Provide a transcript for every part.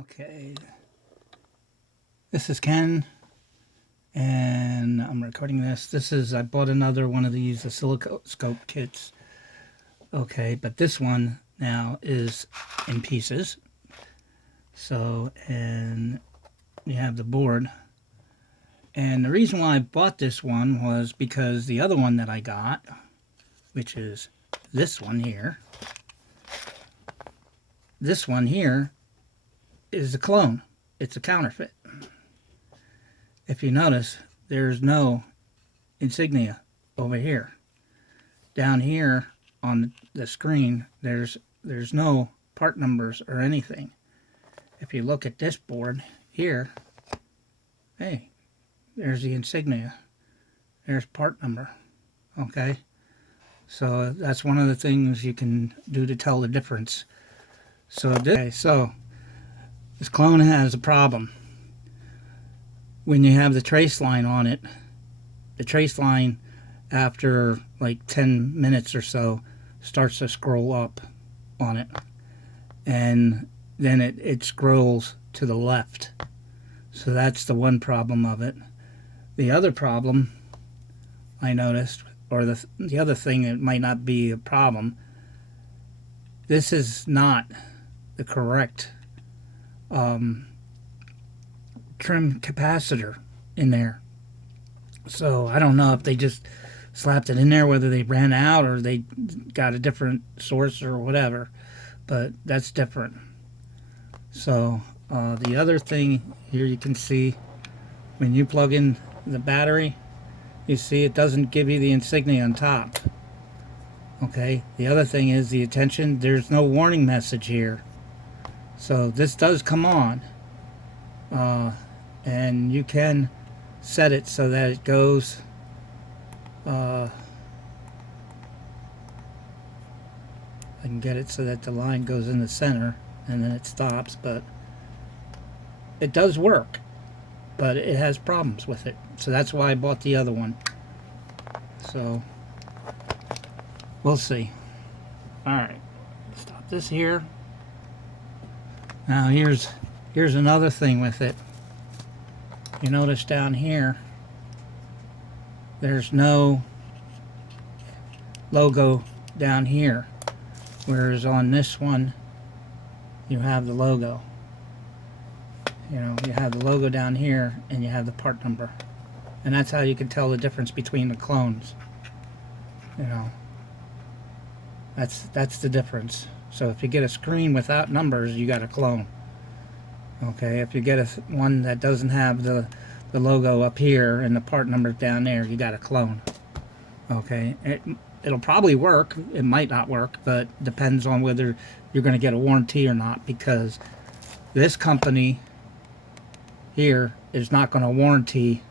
Okay, this is Ken, and I'm recording this. I bought another one of these oscilloscope kits. Okay, but this one now is in pieces. So, and you have the board. And the reason why I bought this one was because the other one that I got, which is this one here, is a clone. It's a counterfeit. If you notice, there's no insignia over here. Down here on the screen, there's no part numbers or anything. If you look at this board here, hey, there's the insignia. There's part number. Okay, so that's one of the things you can do to tell the difference. So this clone has a problem. When you have the trace line on it, the trace line after like 10 minutes or so starts to scroll up on it, and then it scrolls to the left. So that's the one problem of it. The other problem I noticed, or the other thing that might not be a problem, this is not the correct trim capacitor in there. So I don't know if they just slapped it in there, whether they ran out or they got a different source or whatever, but that's different. So the other thing here, you can see when you plug in the battery, you see it doesn't give you the insignia on top. Okay, the other thing is the attention. There's no warning message here. So this does come on, and you can set it so that it goes I can get it so that the line goes in the center and then it stops, but it does work, but it has problems with it. So that's why I bought the other one. So we'll see. Alright, stop this here. Now here's another thing with it. You notice down here there's no logo down here, whereas on this one you have the logo. You know, you have the logo down here and you have the part number, and that's how you can tell the difference between the clones. You know, that's the difference. So if you get a screen without numbers, you got a clone. Okay, if you get one that doesn't have the logo up here and the part number down there, you got a clone. Okay, it'll probably work. It might not work, but depends on whether you're going to get a warranty or not, because this company here is not going to warranty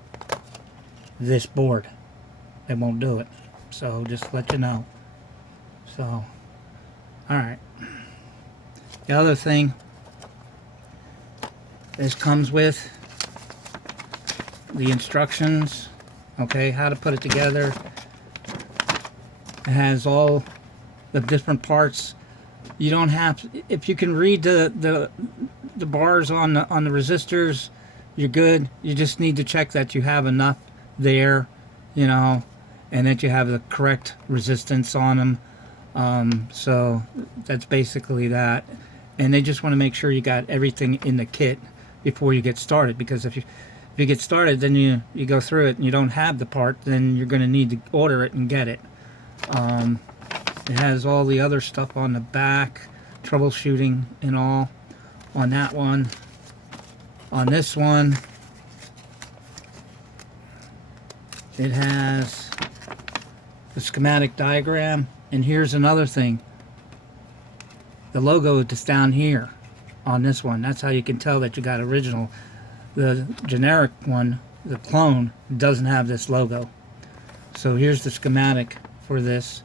this board. It won't do it. So just let you know. So alright, the other thing, this comes with the instructions, okay, how to put it together. It has all the different parts. You don't have, if you can read the bars on the resistors, you're good. You just need to check that you have enough there, you know, and that you have the correct resistance on them. So that's basically that. And they just want to make sure you got everything in the kit before you get started, because if you get started, then you go through it and you don't have the part, then you're going to need to order it and get it. It has all the other stuff on the back, troubleshooting and all on that one. On this one, it has the schematic diagram. And here's another thing, the logo is down here on this one. That's how you can tell that you got original. The generic one, the clone, doesn't have this logo. So here's the schematic for this.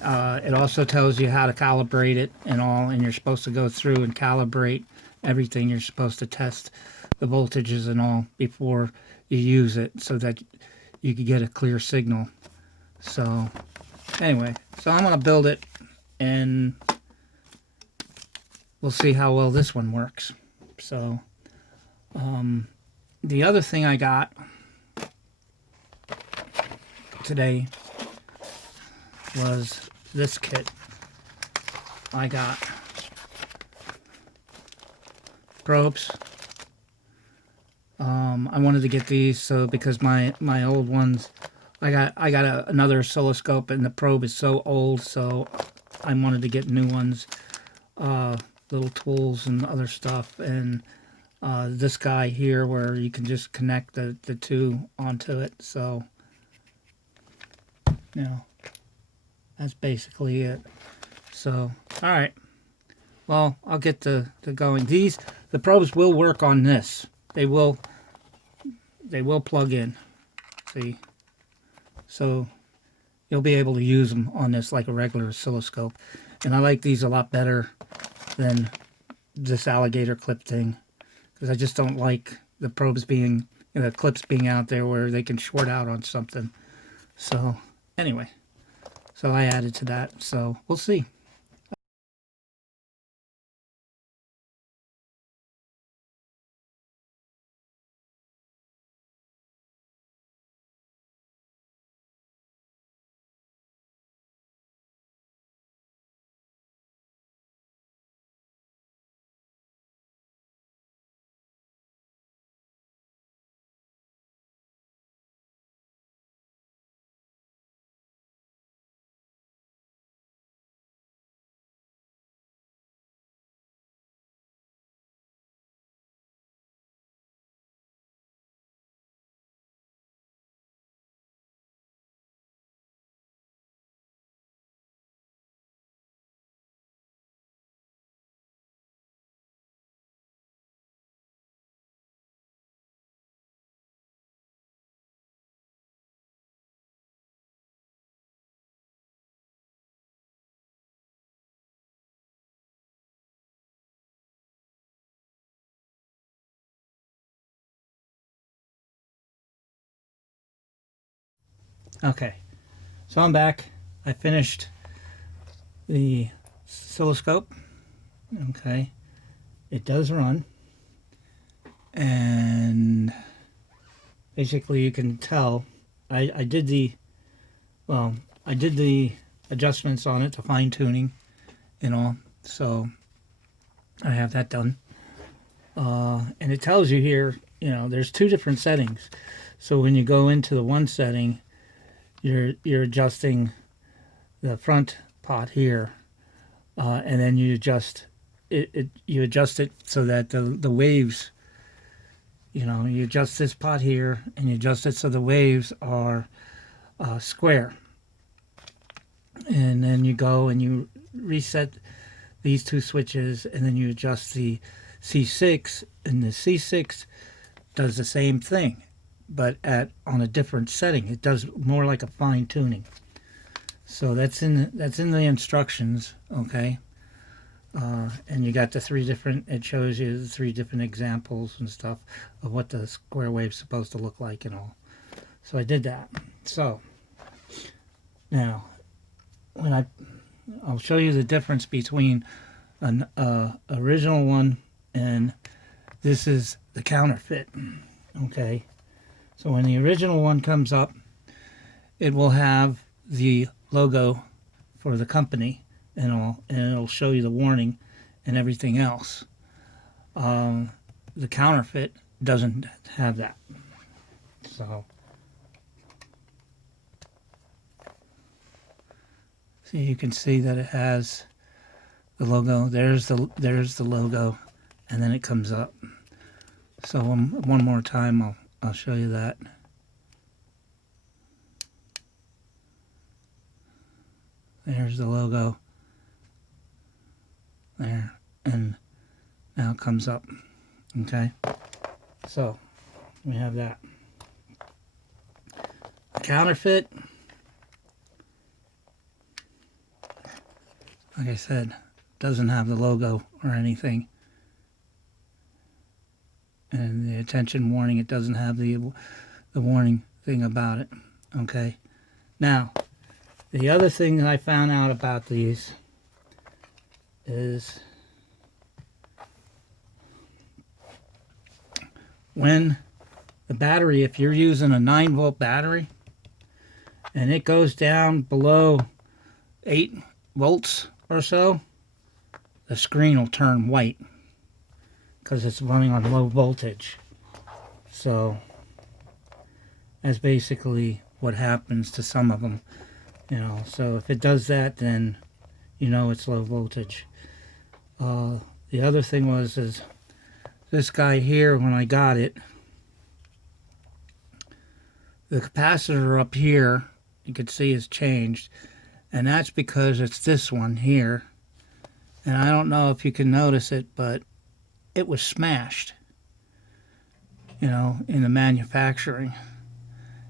It also tells you how to calibrate it and all, and you're supposed to go through and calibrate everything. You're supposed to test the voltages and all before you use it, so that you can get a clear signal. So anyway, so I'm going to build it and we'll see how well this one works. So the other thing I got today was this kit. I got probes. I wanted to get these so because my old ones, I got another oscilloscope and the probe is so old, so I wanted to get new ones, little tools and other stuff, and this guy here where you can just connect the two onto it. So that's basically it. So all right, well, I'll get to going. The probes will work on this. They will plug in, see, so you'll be able to use them on this like a regular oscilloscope. And I like these a lot better than this alligator clip thing, because I just don't like the probes being, the clips being out there where they can short out on something. So anyway, so I added to that, so we'll see. Okay, so I'm back. I finished the oscilloscope. Okay, it does run, and basically you can tell I did the adjustments on it, the fine tuning and all, so I have that done. And it tells you here, there's two different settings. So when you go into the one setting, you're adjusting the front pot here, and then you adjust it. You adjust it so that the waves, you adjust this pot here, and you adjust it so the waves are square. And then you go and you reset these two switches, and then you adjust the C6, and the C6 does the same thing, but on a different setting. It does more like a fine tuning. So that's in the instructions, okay. And you got the three different. It shows you the three different examples and stuff of what the square wave's supposed to look like and all. So I did that. So now, I'll show you the difference between an original one and this is the counterfeit. Okay, so when the original one comes up, it will have the logo for the company and all, and it'll show you the warning and everything else. The counterfeit doesn't have that. So you can see that it has the logo. There's the logo, and then it comes up. So one more time, I'll show you that. There's the logo there, and now it comes up. Okay, so we have that. The counterfeit, like I said, doesn't have the logo or anything. And the attention warning, it doesn't have the warning thing about it. Okay. Now, the other thing that I found out about these is when the battery, if you're using a 9-volt battery and it goes down below 8 volts or so, the screen will turn white because it's running on low voltage. So that's basically what happens to some of them, you know. So if it does that, then you know it's low voltage. The other thing is this guy here, when I got it, the capacitor up here, you can see, is changed, and that's because it's this one here. And I don't know if you can notice it, but it was smashed, you know, in the manufacturing.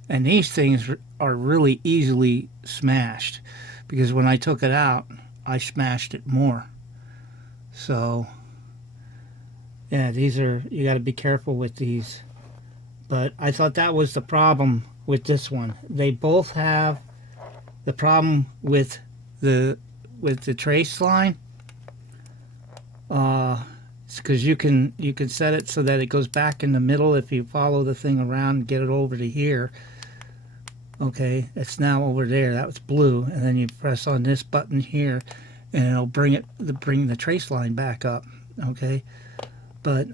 And these things are really easily smashed, because when I took it out, I smashed it more. So yeah, these are, you got to be careful with these. But I thought that was the problem with this one. They both have the problem with the trace line. It's because you can set it so that it goes back in the middle if you follow the thing around and get it over to here. Okay, it's now over there. That was blue, and then you press on this button here, and it'll bring the trace line back up. Okay, but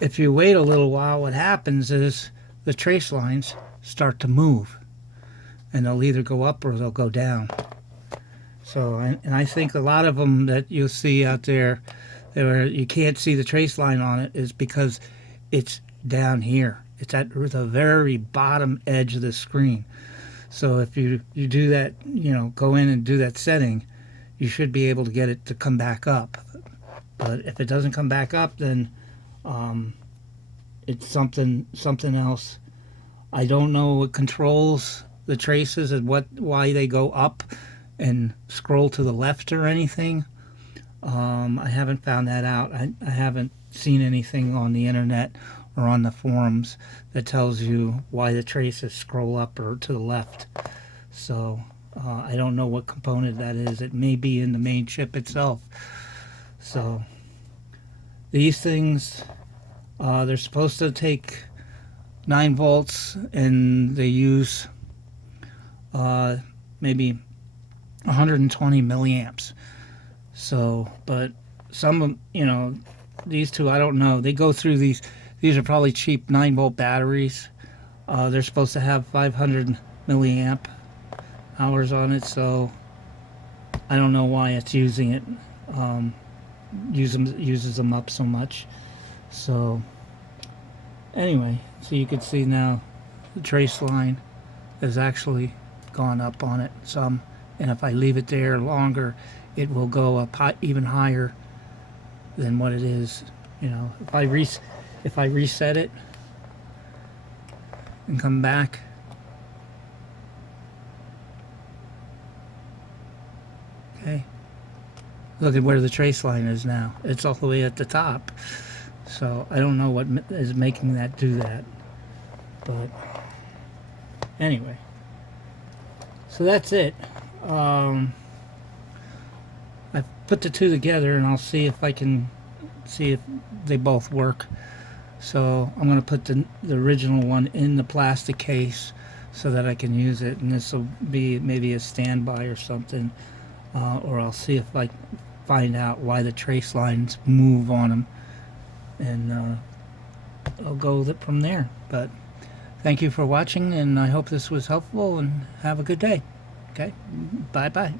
if you wait a little while, what happens is the trace lines start to move, and they'll either go up or they'll go down. So, and I think a lot of them that you'll see out there where you can't see the trace line on it is because it's down here. It's at the very bottom edge of the screen. So if you do that, you know, go in and do that setting, you should be able to get it to come back up. But if it doesn't come back up, then it's something else. I don't know what controls the traces and why they go up and scroll to the left or anything. I haven't found that out. I haven't seen anything on the internet or on the forums that tells you why the traces scroll up or to the left. So I don't know what component that is. It may be in the main chip itself. So these things, they're supposed to take 9 volts, and they use maybe 120 milliamps. So, but some, you know, these two, I don't know. They go through these. These are probably cheap 9-volt batteries. They're supposed to have 500 milliamp hours on it, so I don't know why it's using it. Uses them up so much. So anyway, so you can see now the trace line has actually gone up on it some, and if I leave it there longer, it will go up even higher than what it is. You know, if I reset it and come back, okay, look at where the trace line is now. It's all the way at the top. So I don't know what is making that do that. But anyway, so that's it. I've put the two together, and I'll see if I can see if they both work. So I'm going to put the original one in the plastic case so that I can use it, and this will be maybe a standby or something, or I'll see if I find out why the trace lines move on them, and I'll go from there. But thank you for watching, and I hope this was helpful, and have a good day. Okay, bye-bye.